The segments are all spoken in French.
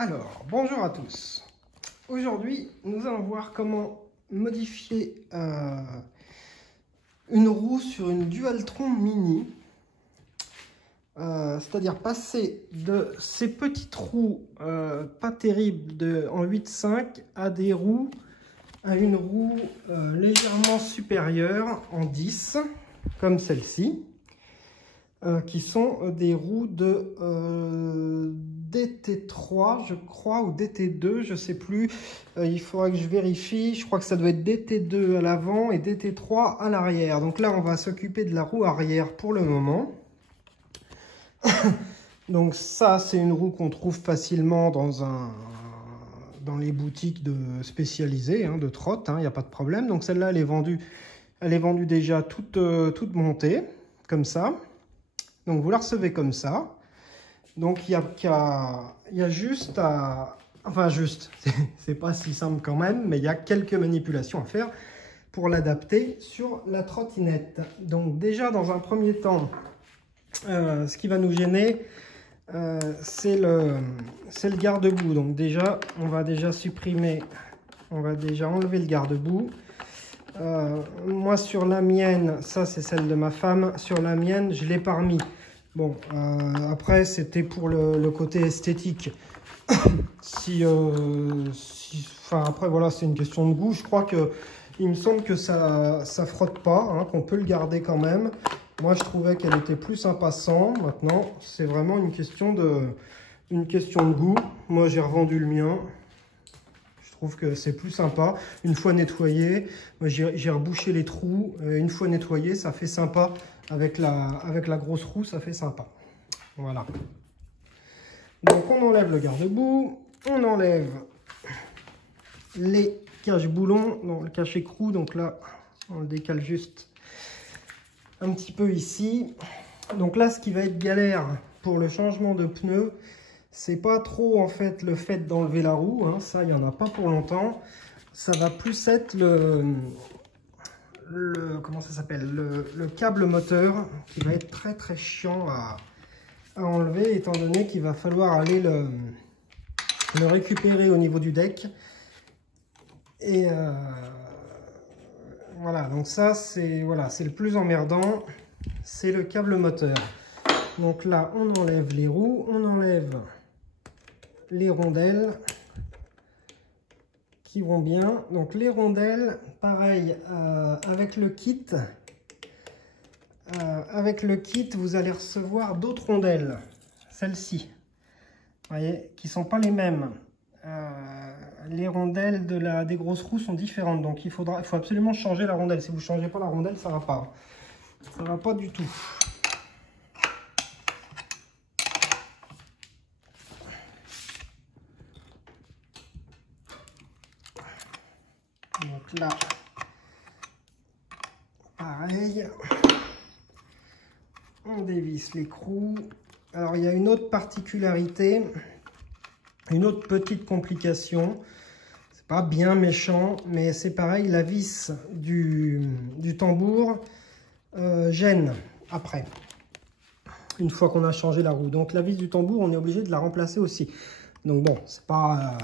Alors, bonjour à tous. Aujourd'hui, nous allons voir comment modifier une roue sur une Dualtron Mini. C'est-à-dire passer de ces petites roues pas terribles en 8.5 à une roue légèrement supérieure en 10, comme celle-ci. Qui sont des roues de DT3, je crois, ou DT2, je ne sais plus. Il faudra que je vérifie. Je crois que ça doit être DT2 à l'avant et DT3 à l'arrière. Donc là, on va s'occuper de la roue arrière pour le moment. Donc ça, c'est une roue qu'on trouve facilement dans les boutiques spécialisées de trotte. Il n'y a pas de problème. Donc celle-là, elle est vendue déjà toute montée, comme ça. Donc vous la recevez comme ça. Donc il y a juste à... Enfin juste, c'est pas si simple quand même, mais il y a quelques manipulations à faire pour l'adapter sur la trottinette. Donc déjà dans un premier temps, ce qui va nous gêner, c'est le garde-boue. Donc déjà, on va déjà enlever le garde-boue. Moi sur la mienne, ça c'est celle de ma femme, sur la mienne je l'ai pas remis. Bon, après c'était pour le côté esthétique. Enfin après voilà, c'est une question de goût. Je crois que il me semble que ça frotte pas, qu'on peut le garder quand même. Moi je trouvais qu'elle était plus sympa sans. Maintenant c'est vraiment une question de goût. Moi j'ai revendu le mien. Je trouve que c'est plus sympa. Une fois nettoyé, j'ai rebouché les trous. Une fois nettoyé, ça fait sympa. Avec la grosse roue, ça fait sympa. Voilà. Donc on enlève le garde-boue. On enlève les cache-boulons, le cache-écrou. Donc là, on le décale juste un petit peu ici. Donc là, ce qui va être galère pour le changement de pneu, c'est pas trop en fait le fait d'enlever la roue, ça il n'y en a pas pour longtemps. Ça va plus être comment ça s'appelle, le câble moteur qui va être très très chiant à enlever, étant donné qu'il va falloir aller le récupérer au niveau du deck. Et voilà, donc ça c'est le plus emmerdant, c'est le câble moteur. Donc là on enlève les roues, on enlève les rondelles qui vont bien. Donc les rondelles, pareil, avec le kit, vous allez recevoir d'autres rondelles, celles-ci, vous voyez, qui sont pas les mêmes. Les rondelles des grosses roues sont différentes, donc il faut absolument changer la rondelle. Si vous ne changez pas la rondelle, ça va pas. Ça va pas du tout. Donc là, pareil, on dévisse l'écrou. Alors il y a une autre particularité, une autre petite complication. C'est pas bien méchant, mais c'est pareil, la vis du tambour gêne après, une fois qu'on a changé la roue. Donc la vis du tambour, on est obligé de la remplacer aussi. Donc bon, c'est pas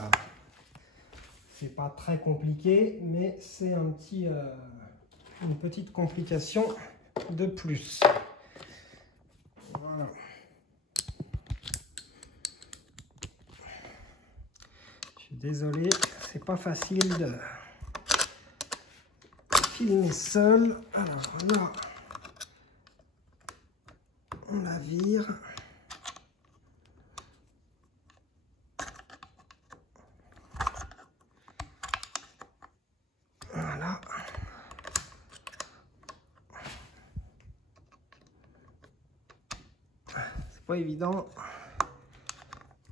très compliqué, mais c'est une petite complication de plus. Voilà. Je suis désolé, c'est pas facile de filmer seul. Alors là, on la vire. Voilà. C'est pas évident.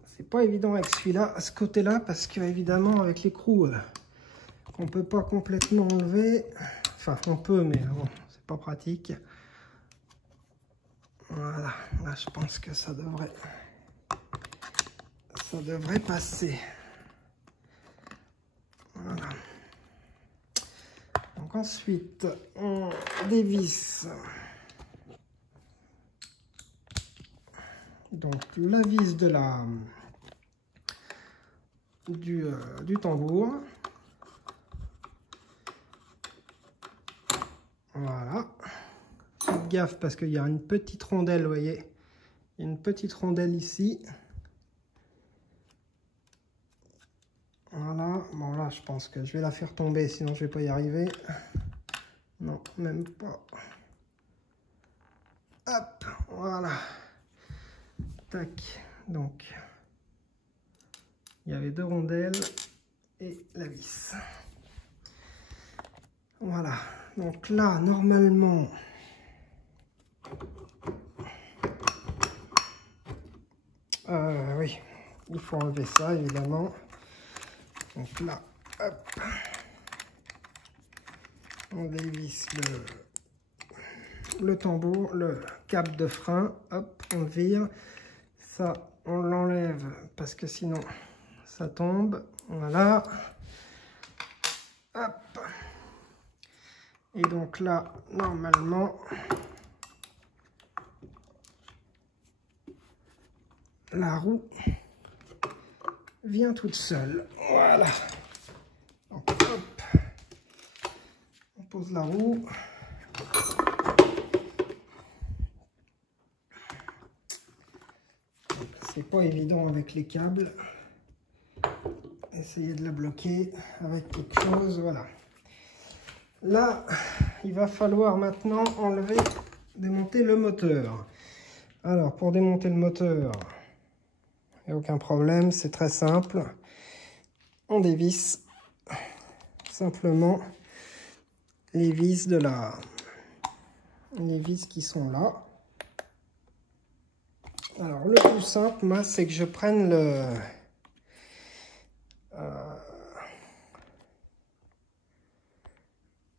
C'est pas évident avec celui-là, à ce côté-là, parce que évidemment avec l'écrou, on peut pas complètement enlever. Enfin, on peut, mais bon, c'est pas pratique. Voilà. Là, je pense que ça devrait passer. Voilà. Donc ensuite, on dévisse donc la vis de la du tambour. Voilà. Faites gaffe parce qu'il y a une petite rondelle, vous voyez. Il y a une petite rondelle ici. Voilà. Bon là, je pense que je vais la faire tomber, sinon je vais pas y arriver. Non, même pas. Hop, voilà. Tac. Donc, il y avait 2 rondelles et la vis. Voilà. Donc là, normalement, oui, il faut enlever ça, évidemment. Donc là, hop, on dévisse le tambour, le câble de frein, hop, on le vire. Ça, on l'enlève parce que sinon, ça tombe. Voilà. Hop. Et donc là, normalement, la roue vient toute seule. Voilà. Donc, hop. On pose la roue. C'est pas évident avec les câbles. Essayez de la bloquer avec quelque chose. Voilà. Là, il va falloir maintenant enlever, démonter le moteur. Alors, pour démonter le moteur, il n'y a aucun problème, c'est très simple. On dévisse simplement les vis les vis qui sont là. Alors, le plus simple, moi, c'est que je prenne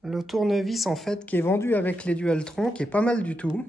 le tournevis en fait qui est vendu avec les Dualtron, qui est pas mal du tout.